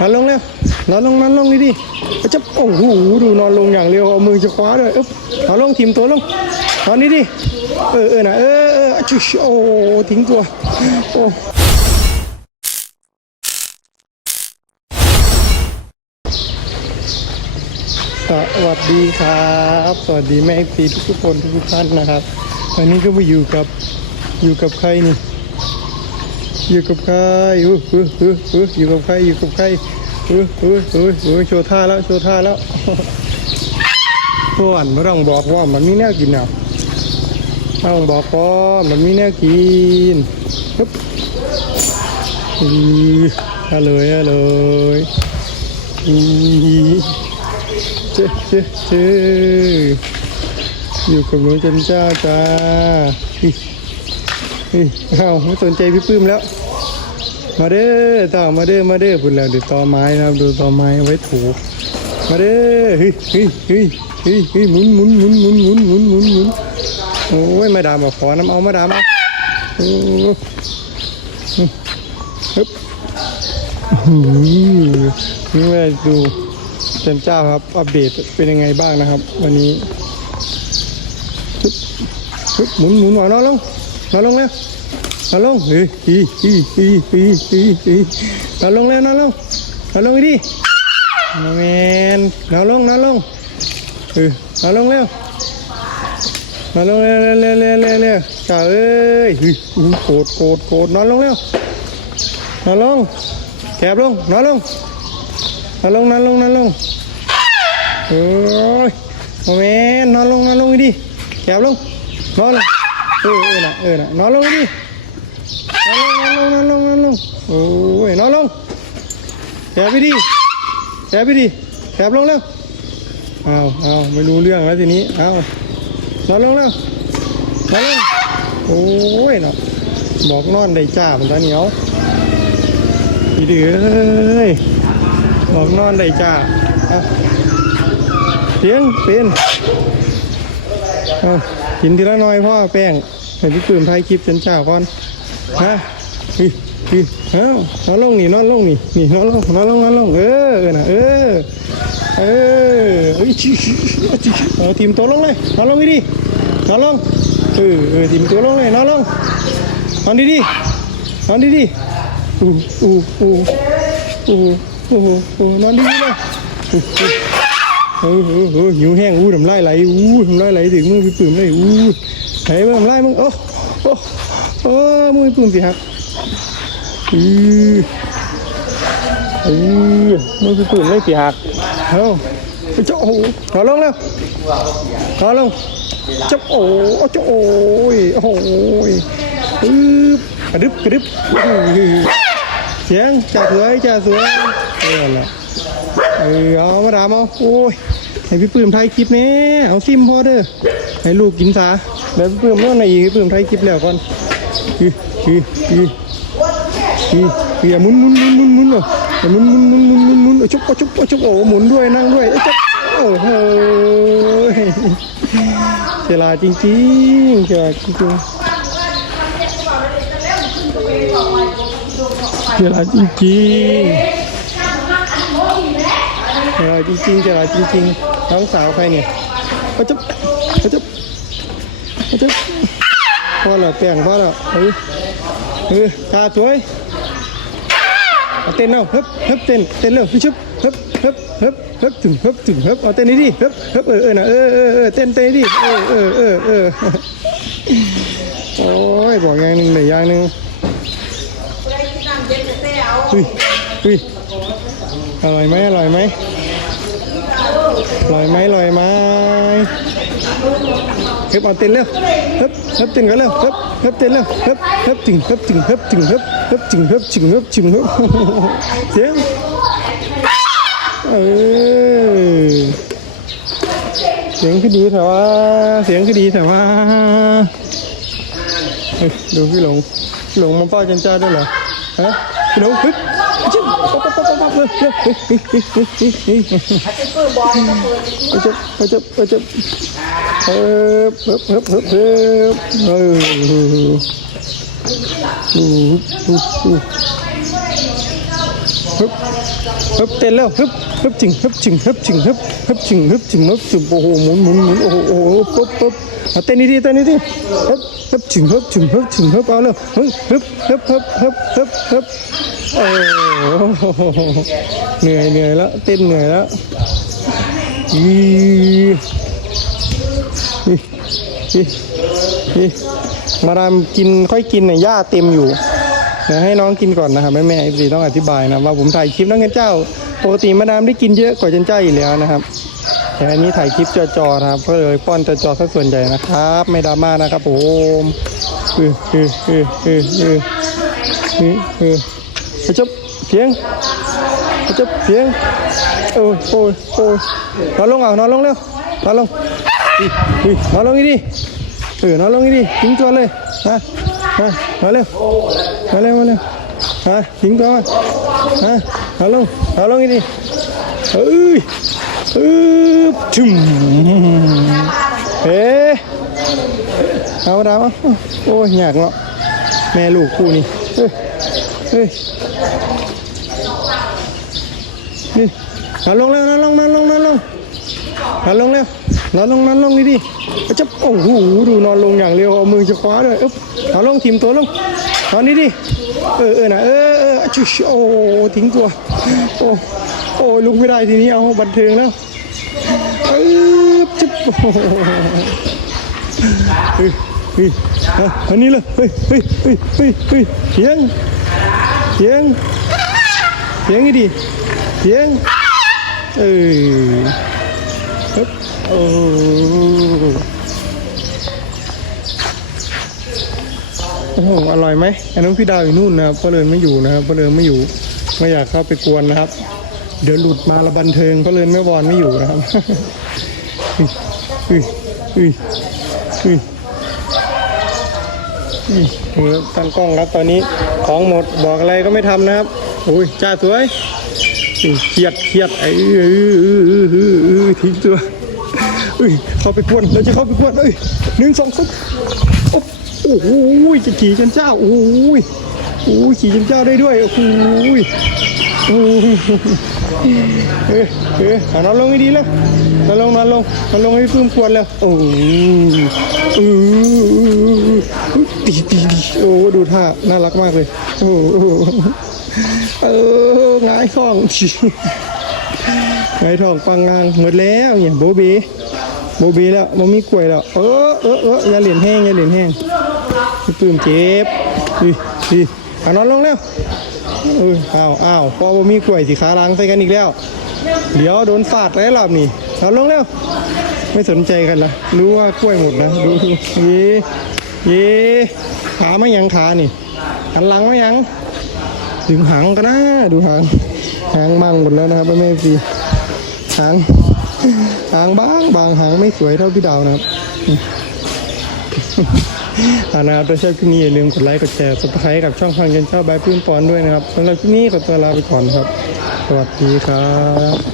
นอนลงแล้วนอนลงนอนลงนี่ดิจะโอ้โหดูนอนลงอย่างเร็วเอามือจะคว้าเลยอึ๊บนอนลงทิมตัวลงนอนนี่ดิเออเออนะเออเออชุชโอ้ทิ้งตัวโอ้สวัสดีครับ สวัสดีแม่ตีทุกคนทุกท่านนะครับ วันนี้ก็มาอยู่กับอยู่กับใครนี่ อยู่กับใครอู้หูหูหูอยู่กับใครอยู่กับใครอู้หูหูหูโชว์ท่าแล้วโชว์ท่าแล้วส่วนไม่ต้องบอกว่ามันมีแนวกินอะไม่ต้องบอกว่ามันมีแนวกินปึ๊บอือเอาเลยเอาเลยอือเจ๊เจ๊เจ๊อยู่กับหนูจันจ้าจ้า ฮ้ยเอาไม่สนใจพี่ปื้มแล้ว มาเด้อต่อมาเด้อมาเด้อพุ่นแล้วดูตอไม้นะครับดูตอไม้เอาไว้ถูมาเด้อเฮ้ยเฮ้ยเฮ้ยเฮ้ยเฮ้ยหมุนหมุนหมุนหมุนหมุนหมุนหมุนหมุนโอ้ยมาดามบอกขอน้ำเอามาดามเอาฮึบนี่มาดูเต็มเจ้าครับ อัปเดตเป็นยังไงบ้างนะครับ วันนี้ฮึบฮึบหมุนหมุนหัวนอนลง นอนลงแล้วนอนลงเฮ้ยฮีฮีฮีฮีฮีฮีนอนลงแล้วนอนลงนอนลงอีดิแมนนอนลงนอนลงเออนอนลงแล้วนอนลงเร็วเร็วเร็วเร็วเร็วเร็วจ่าเอ้ยโกรธโกรธโกรธนอนลงแล้วนอนลงแคบลงนอนลงนอนลงนอนลงนอนลงโอ้ยนอนแมนนอนลงนอนลงอีดิแคบลงนอนลง เออเออน่ะเออนะนอนลงดินอนลงนอนลงนอนลงนอนลงโอ้ยนอนลงแอบไปดิแอบไปดิแอบลงแล้วเอาเอาไม่รู้เรื่องแล้วทีนี้เอานอนลงแล้วนอนลงโอ้ยเนาะบอกนอนได้จ้าผมตาเหนียวอีเดือเอ้ยบอกนอนได้จ้าเอาเสียงเป็นเอา กินทีละน้อยพ่อแป้งเห็นพี่ปืนถ่ายคลิปจนเช้าก่อนฮะอีอีเอ้านอนลงนี่นอนลงนี่นี่นอนลงนอนลงนอนลงเออเออนะเออเออเอ้ยชิชิชิชิเอาทีมตัวลงเลยนอนลงดินอนลงเออเออทีมตัวลงเลยนอนลงนอนดีดีนอนดีดีอู้อู้อู้อู้อู้อู้นอนดีดีเลย เออเออเออหิวแห้งอู้ทำลายไหลอู้ทำลายไหลถึงมือพี่ปื้มเลยอู้ไหนเบิ่มไล่มึงโอ้โอ้โอ้มือพี่ปื้มสิครับอืออือมือพี่ปื้มเลยสิหักเอ้าไปเจ้าโอ้ขอลงแล้วขอลงเจ้าโอ้เจ้าโอ้ยโอ้ยอือกระดึบกระดึบเสียงจ่าสวยจ่าสวยเออละเออเอามาดามเอาโอ้ย ให้พี่ปื้มไทยคลิปแม่เอาซิมพอเด้อให้ลูกกินซะเดี๋ยวพี่ปื้มเมื่อไหร่อีกพี่ปื้มไทยคลิปแล้วก่อนคือคือคือคือคือมุนมุนมุนมุนมุนเหรอมุนมุนมุนมุนมุนมุนชุบเอาชุบเอาชุบโอ้หมุนด้วยนั่งด้วยชุบโอ้โหเวลาจริงๆเวลาจริงๆเวลาจริงๆเออจริงๆจะจริงๆ น้องสาวใครเนี่ยเขาจะเขาจะเขาจะพ่อเหรอแป้งพ่อเหรอเออเออตาสวยเอาเต้นเอาฮึบฮึบเต้นเต้นเร็วพี่ชุบฮึบฮึบฮึบฮึบถึงฮึบถึงฮึบเอาเต้นนี้ดิฮึบฮึบเออเออนะเออเออเออเต้นเต้นดิเออเออเออเออโอ้ยบอกอย่างหนึ่งหนึ่งอย่างหนึ่งอุ้ยอุ้ยอร่อยไหมอร่อยไหม ลอยไหมลอยไหมเฮ้ยเอาเต้นเร็วเฮ้ยเฮ้ยเต้นกันเร็วเฮ้ยเฮ้ยเต้นเร็วเฮ้ยเฮ้ยจึงเฮ้ยจึงเฮ้ยจึงเฮ้ยเฮ้ยจึงเฮ้ยจึงเฮ้ยจึงเฮ้ยเสียงเออเสียงคือดีแต่ว่าเสียงคือดีแต่ว่าดูพี่หลงพี่หลงมาป้าจันจ้าด้วยเหรอฮะพี่หลงฮึบ ฮึบ ฮึบเต้นแล้วฮึบฮึบจิงฮึบจิงฮึบจิงฮึบฮึบจิงฮึบจิงฮึบจิงโอ้โหหมุนหมุนหมุนโอ้โหโอ้โหปุ๊บปุ๊บเอาเต้นดีเต้นดีๆฮึบฮึบจิงฮึบจิงฮึบจิงฮึบเอาเลยฮึบฮึบฮึบฮึบฮึบฮึบฮึบโอ้โหเหนื่อยเหนื่อยแล้วเต้นเหนื่อยแล้วอีอีอีอีมาดามกินค่อยกินเนี่ยหญ้าเต็มอยู่ เดี๋ยวให้น้องกินก่อนนะครับแม่แม่สีต้องอธิบายนะว่าผมถ่ายคลิปน้องเงินเจ้าปกติมาดามได้กินเยอะกว่าเจนเจ้าอยู่แล้วนะครับแต่อันนี้ถ่ายคลิปจอๆนะครับก็เลยป้อนจอๆซะส่วนใหญ่นะครับ ไม่ดราม่านะครับผมเออเออเออเออเออเออเออไปจบเพียงไปจบเพียงโอ้ยโอ้ยโอ้ยนอนลงเอานอนลงเร็วนอนลงนอนลงอีดิเออนอนลงอีดิทิ้งตัวเลยนะ นะนอนเร็วมาเร็วมาเร็วฮะทิ้งตัวมาฮะเอาลงเอาลงอีกดิเอ้ยเอ้ยจุ่มเอ๊ะเอาดาวโอ้ยอยากเนาะแม่ลูกคู่นี้เฮ้ยเฮ้ยนี่เอาลงเร็วนอนลงนอนลงนอนลงนอนลงเร็ว นอนลงนอนลงนี่ดิจะโอ้โหดูนอนลงอย่างเร็วเอามือจะคว้าด้วยอึ๊บเอาลงทิมตัวลงตอนนี้ดิเออเออนะเออเออชุชโอ้ทิ้งตัวโอ้โอ้ลุกไม่ได้ทีนี้เอาบันเทิงแล้วออจิ๊บโอ้โหเฮ้ยเฮ้ยอันนี้เลยเฮ้ยเฮ้ยเฮ้ยเฮ้ยเฮ้ยเสียงเสียงเสียงนี่ดิเสียงเออฮึบ โอ้โอ้โหอร่อยไหมอันนั้นพี่ดาวอยู่นู่นนะครับเพระเลยไม่อยู่นะครับเพระเลยไม่อยู่ไม่อยากเข้าไปกวนนะครับ เดี๋ยวหลุดมาละบันเทิงพระเลยไม่วอนไม่อยู่นะครับอุ้ยอุ้ยอุ้ยอุ้ยอุ้ยตั้งกล้องครับตอนนี้ของหมดบอกอะไรก็ไม่ทำนะครับโอ้ยจ้าสวยเครียดเครียดไอ้เอ้ยเออเออทิ้งตัว เอ้ยเข้าไปกวนเราจะเข้าไปกวนเอ้ยหนึ่งสองสามโอ้โหจะขี่จันเจ้าโอ้โหโอ้โหขี่จันเจ้าได้ด้วยโอ้โหโอ้โหเออเออเอานอนลงให้ดีเลยนอนลงนอนลงนอนลงให้พื้มควรเลยโอ้โหเออดีดีดีโอ้ดูท่าน่ารักมากเลยโอ้เออหงายท้องหงายท้องปังงางหมดแล้วเนี่ยโบเบ โบบีแล้วมันมีกล้วยแล้ว เออเออเอออย่าเหรียญแห้งอย่าเหรียญแห้งพี่ปื้มเจ็บดีดีอานอนลงแล้วเอออ้าวอ้าวพอบ่มีกล้วยสิขาล้างใส่กันอีกแล้ว เดี๋ยวโดนฟาดแล้วรอบนี้เอาลงแล้ว ไม่สนใจกันละรู้ว่ากล้วยหมดนะดูย่เย่ขาไม่ยังขานี่หันหลังไม่ยังดึงหางกันนะดูหางหางมั่งหมดแล้วนะครับแม่พี่หาง หางบางบางหางไม่สวยเท่าพี่ดาวนะครับอานะครับถ้าชอบคลิปนี้อย่าลืมกดไลค์กดแชร์สไครกับช่องพังเกนเช้าบายพื้นปอนด้วยนะครับสำหรับคลิปนี้ขอตัวลาไปก่อนครับ สวัสดีครับ